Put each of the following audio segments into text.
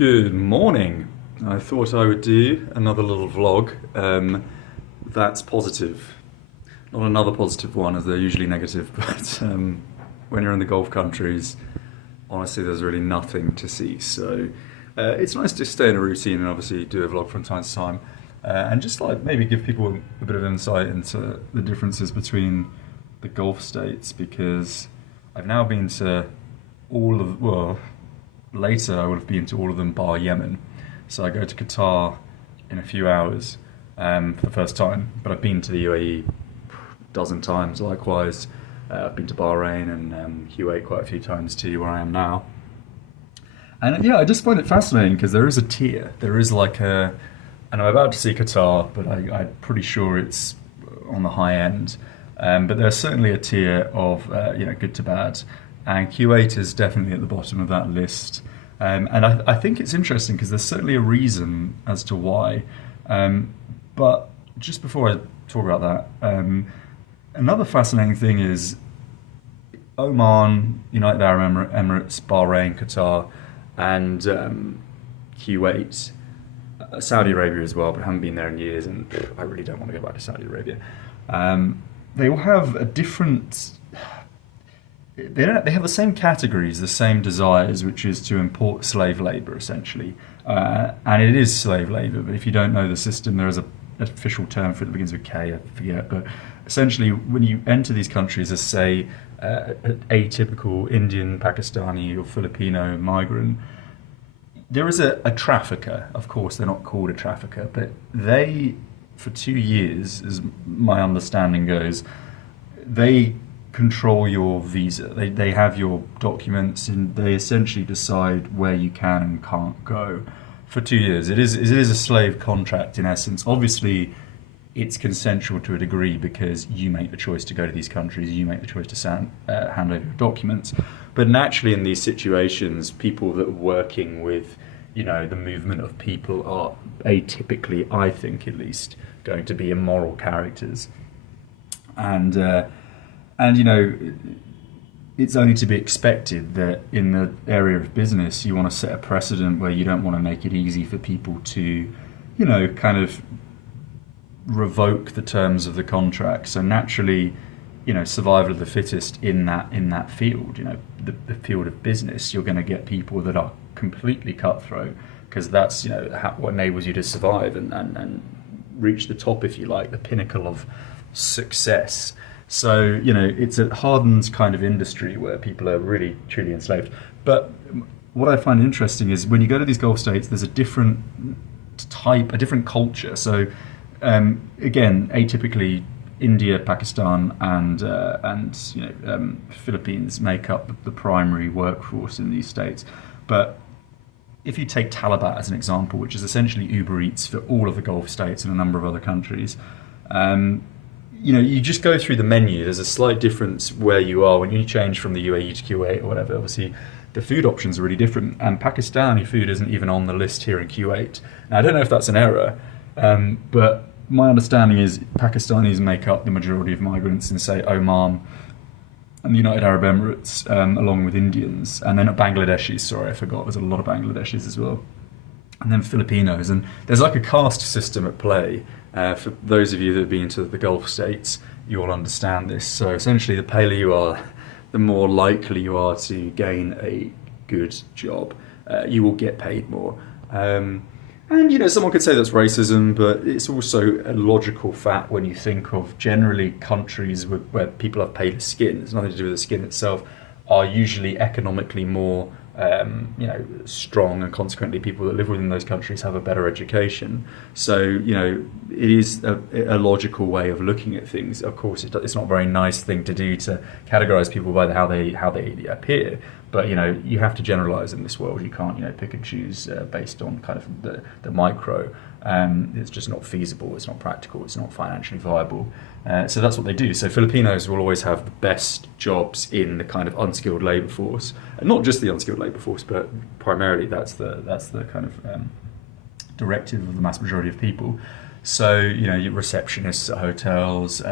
Good morning. I thought I would do another little vlog that's positive. Not another positive one, as they're usually negative, but when you're in the Gulf countries, honestly, there's really nothing to see. So it's nice to stay in a routine and obviously do a vlog from time to time. And just like maybe give people a bit of insight into the differences between the Gulf states, because I've now been to all of, well, later I would have been to all of them bar Yemen. So I go to Qatar in a few hours for the first time, but I've been to the UAE a dozen times likewise. I've been to Bahrain and Kuwait quite a few times too, where I am now. And yeah, I just find it fascinating because there is a tier. There is like a, and I'm about to see Qatar, but I'm pretty sure it's on the high end. But there's certainly a tier of good to bad. And Kuwait is definitely at the bottom of that list. And I think it's interesting because there's certainly a reason as to why. But just before I talk about that, another fascinating thing is Oman, United Arab Emirates, Bahrain, Qatar, and Kuwait, Saudi Arabia as well, but I haven't been there in years, and I really don't want to go back to Saudi Arabia. They all have a different. They have the same categories, the same desires, which is to import slave labour essentially, and it is slave labour. But if you don't know the system, there is an official term for it that begins with K. I forget, but essentially, when you enter these countries as, say, an atypical Indian, Pakistani, or Filipino migrant, there is a trafficker. Of course, they're not called a trafficker, but they, for 2 years, as my understanding goes, they control your visa. They have your documents, and they essentially decide where you can and can't go for 2 years. It is a slave contract in essence. Obviously, it's consensual to a degree because you make the choice to go to these countries, you make the choice to hand over your documents. But naturally, in these situations, people that are working with, the movement of people are atypically, I think at least, going to be immoral characters. And it's only to be expected that in the area of business, you want to set a precedent where you don't want to make it easy for people to, kind of revoke the terms of the contract. So naturally, survival of the fittest in that field, the field of business, you're going to get people that are completely cutthroat, because that's what enables you to survive and reach the top, if you like, the pinnacle of success. So, it's a hardened kind of industry where people are really, truly enslaved. But what I find interesting is when you go to these Gulf states, there's a different type, a different culture. So, again, atypically, India, Pakistan, and Philippines make up the primary workforce in these states. But if you take Talabat as an example, which is essentially Uber Eats for all of the Gulf states and a number of other countries, you just go through the menu. There's a slight difference where you are when you change from the UAE to Kuwait or whatever. Obviously, the food options are really different, and Pakistani food isn't even on the list here in Kuwait. Now, I don't know if that's an error, but my understanding is Pakistanis make up the majority of migrants in, say, Oman and the United Arab Emirates, along with Indians, and then Bangladeshis. Sorry, I forgot. There's a lot of Bangladeshis as well, and then Filipinos. And there's like a caste system at play. For those of you that have been to the Gulf states, you will understand this. So essentially, the paler you are, the more likely you are to gain a good job. You will get paid more. And someone could say that's racism, but it's also a logical fact when you think of generally countries where people have paler skin. It's nothing to do with the skin itself, are usually economically more strong, and consequently people that live within those countries have a better education. So, it is a logical way of looking at things. Of course, it's not a very nice thing to do to categorize people by how they appear, but, you have to generalize in this world. You can't, pick and choose based on kind of the micro. It's just not feasible, it's not practical, it's not financially viable. So that's what they do. So Filipinos will always have the best jobs in the kind of unskilled labour force, and not just the unskilled labour force, but primarily that's the kind of directive of the mass majority of people. So your receptionists at hotels,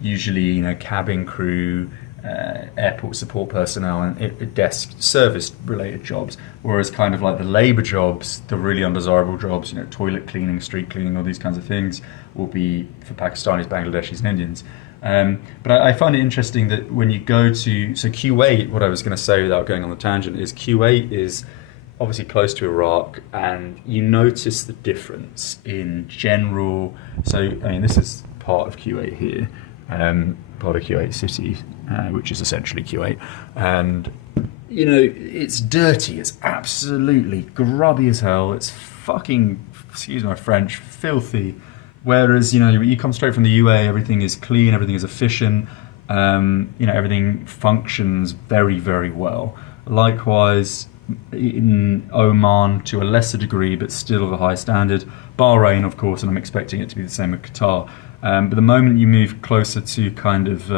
usually cabin crew, airport support personnel and desk service related jobs, whereas kind of like the labour jobs, the really undesirable jobs, toilet cleaning, street cleaning, all these kinds of things, will be for Pakistanis, Bangladeshis, and Indians. But I find it interesting that when you go to Kuwait, what I was going to say without going on the tangent is Kuwait is obviously close to Iraq, and you notice the difference in general. So I mean, this is part of Kuwait here. Part of Kuwait city, which is essentially Kuwait, and it's dirty, it's absolutely grubby as hell, it's fucking, excuse my French, filthy. Whereas you come straight from the UA, everything is clean, everything is efficient, everything functions very, very well. Likewise in Oman to a lesser degree, but still of a high standard. Bahrain, of course, and I'm expecting it to be the same with Qatar. But the moment you move closer to kind of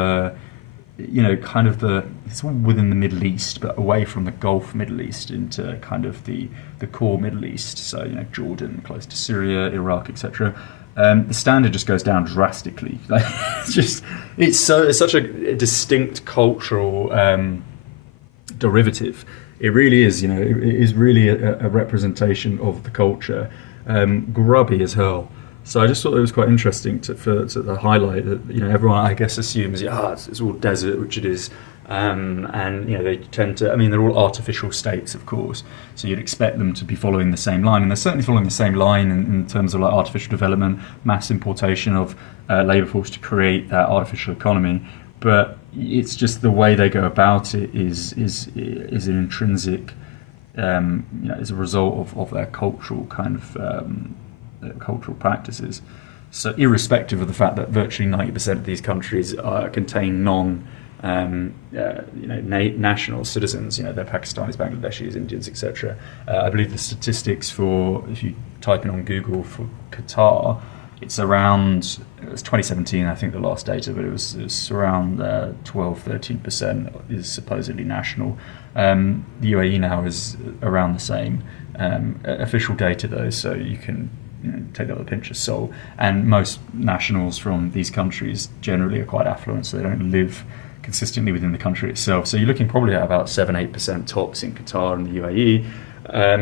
it's all within the Middle East, but away from the Gulf Middle East into kind of the core Middle East. So Jordan, close to Syria, Iraq, etc. The standard just goes down drastically. It's such a distinct cultural derivative. It really is. It is really a representation of the culture. Grubby as hell. So I just thought it was quite interesting to highlight that everyone I guess assumes it's all desert, which it is, and they tend to. I mean, they're all artificial states, of course. So you'd expect them to be following the same line, and they're certainly following the same line in terms of like artificial development, mass importation of labour force to create that artificial economy. But it's just the way they go about it is an intrinsic, as a result of their cultural kind of. Cultural practices. So irrespective of the fact that virtually 90% of these countries contain national citizens, they're Pakistanis, Bangladeshis, Indians, etc. I believe the statistics for, if you type in on Google for Qatar, it's 2017, I think the last data, but it was around 12-13% is supposedly national. The UAE now is around the same. Official data though, so you can take that with a pinch of salt. And most nationals from these countries generally are quite affluent, so they don't live consistently within the country itself. So you're looking probably at about 7-8% tops in Qatar and the UAE.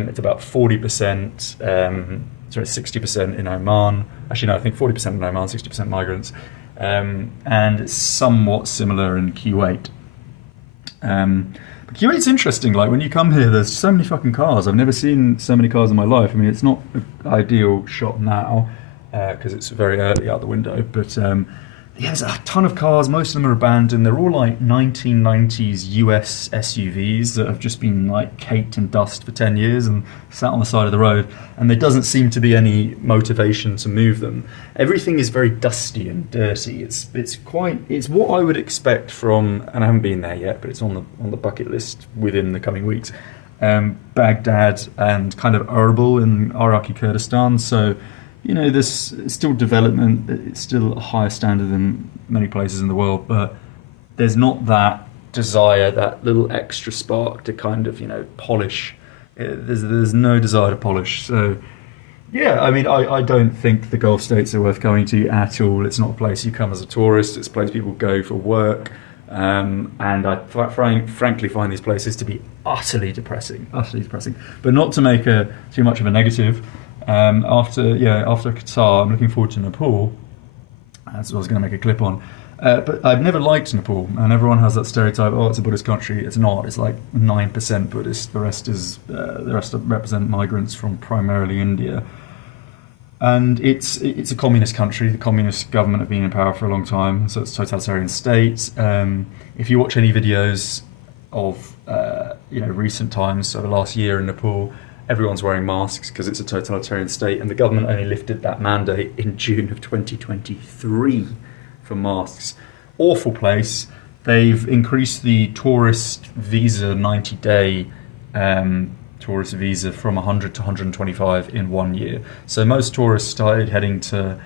It's about 60% in Oman. Actually, no, I think 40% in Oman, 60% migrants. And it's somewhat similar in Kuwait. But Kuwait's interesting. Like when you come here, there's so many fucking cars. I've never seen so many cars in my life. I mean, it's not an ideal shot now because it's very early out the window. But there's a ton of cars. Most of them are abandoned. They're all like 1990s US SUVs that have just been like caked in dust for 10 years and sat on the side of the road. And there doesn't seem to be any motivation to move them. Everything is very dusty and dirty. It's what I would expect from, and I haven't been there yet, but it's on the bucket list within the coming weeks. Baghdad and kind of Erbil in Iraqi Kurdistan. So. There's still development, it's still a higher standard than many places in the world, but there's not that desire, that little extra spark to kind of, polish. There's no desire to polish. So, yeah, I mean, I don't think the Gulf states are worth going to at all. It's not a place you come as a tourist, it's a place people go for work. And I frankly find these places to be utterly depressing. But not to make too much of a negative. After Qatar, I'm looking forward to Nepal. That's what I was going to make a clip on. But I've never liked Nepal, and everyone has that stereotype. Oh, it's a Buddhist country. It's not. It's like 9% Buddhist. The rest represent migrants from primarily India. And it's a communist country. The communist government have been in power for a long time, so it's a totalitarian state. If you watch any videos of recent times, so the last year in Nepal, everyone's wearing masks because it's a totalitarian state, and the government only lifted that mandate in June of 2023 for masks. Awful place. They've increased the tourist visa 90-day tourist visa from 100 to 125 in 1 year. So most tourists started heading to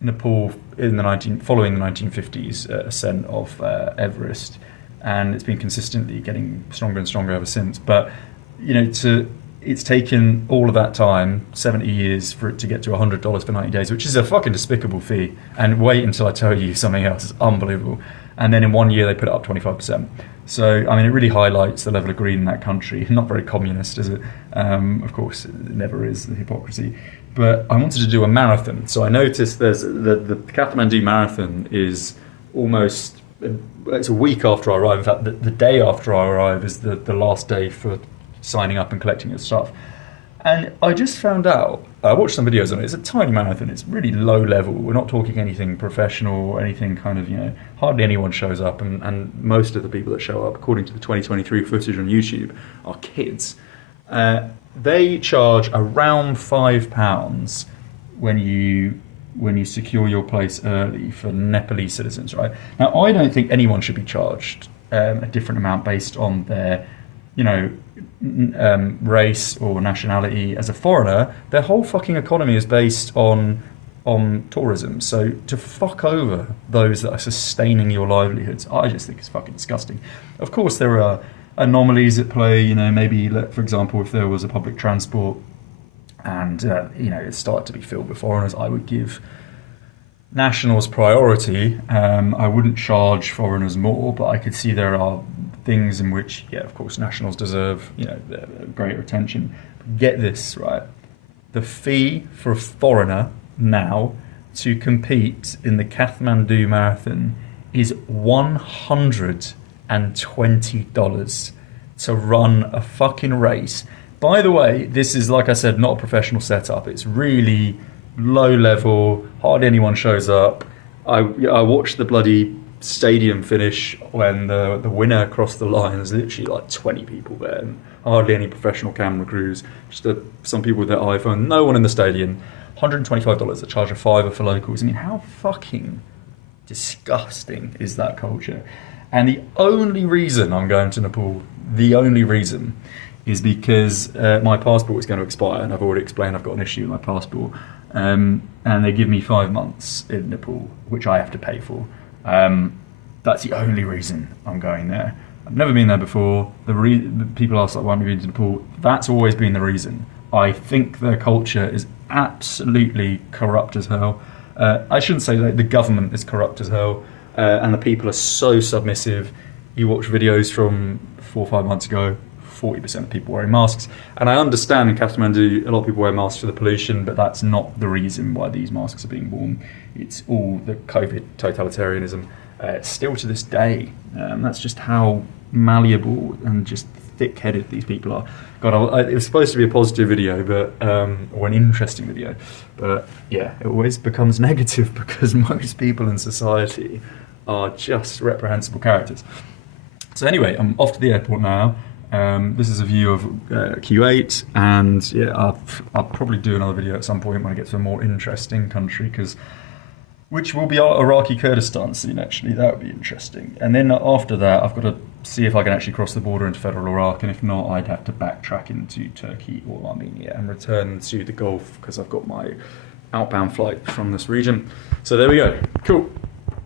Nepal following the 1950s ascent of Everest. And it's been consistently getting stronger and stronger ever since. But, it's taken all of that time, 70 years, for it to get to $100 for 90 days, which is a fucking despicable fee. And wait until I tell you something else. It's unbelievable. and then in 1 year they put it up 25%. So, I mean, it really highlights the level of greed in that country. Not very communist, is it? Of course, it never is, the hypocrisy. But I wanted to do a marathon. So I noticed there's the Kathmandu marathon is almost, it's a week after I arrive. In fact, the day after I arrive is the last day for signing up and collecting your stuff. And I just found out, I watched some videos on it, it's a tiny marathon, it's really low level, we're not talking anything professional or anything kind of, hardly anyone shows up, and most of the people that show up, according to the 2023 footage on YouTube, are kids. They charge around £5 when you secure your place early for Nepalese citizens, right? Now, I don't think anyone should be charged a different amount based on their, race or nationality. As a foreigner, their whole fucking economy is based on tourism. So to fuck over those that are sustaining your livelihoods, I just think it's fucking disgusting. Of course, there are anomalies at play. Maybe, for example, if there was a public transport and it started to be filled with foreigners, I would give nationals priority. I wouldn't charge foreigners more, but I could see there are things in which, of course, nationals deserve, greater attention. But get this, right? The fee for a foreigner now to compete in the Kathmandu Marathon is $120 to run a fucking race. By the way, this is, like I said, not a professional setup. It's really low level, hardly anyone shows up. I watched the bloody stadium finish when the winner crossed the line. There's literally like 20 people there, and hardly any professional camera crews, just some people with their iPhone, no one in the stadium. $125, a charge of $5 for locals. I mean, how fucking disgusting is that culture? And the only reason I'm going to Nepal, is because my passport is going to expire, and I've already explained I've got an issue with my passport. And they give me 5 months in Nepal, which I have to pay for. That's the only reason I'm going there. I've never been there before. People ask, like, why haven't you been to Nepal? That's always been the reason. I think their culture is absolutely corrupt as hell. I shouldn't say that the government is corrupt as hell, and the people are so submissive. You watch videos from 4 or 5 months ago, 40% of people wearing masks. And I understand in Kathmandu, a lot of people wear masks for the pollution, but that's not the reason why these masks are being worn. It's all the COVID totalitarianism. Still to this day, that's just how malleable and just thick-headed these people are. God, it was supposed to be a positive video, or an interesting video, but yeah, it always becomes negative because most people in society are just reprehensible characters. So anyway, I'm off to the airport now. This is a view of Kuwait, and I'll probably do another video at some point when I get to a more interesting country, which will be Iraqi Kurdistan soon, actually. That would be interesting. And then after that, I've got to see if I can actually cross the border into federal Iraq, and if not, I'd have to backtrack into Turkey or Armenia and return to the Gulf because I've got my outbound flight from this region. So there we go. Cool.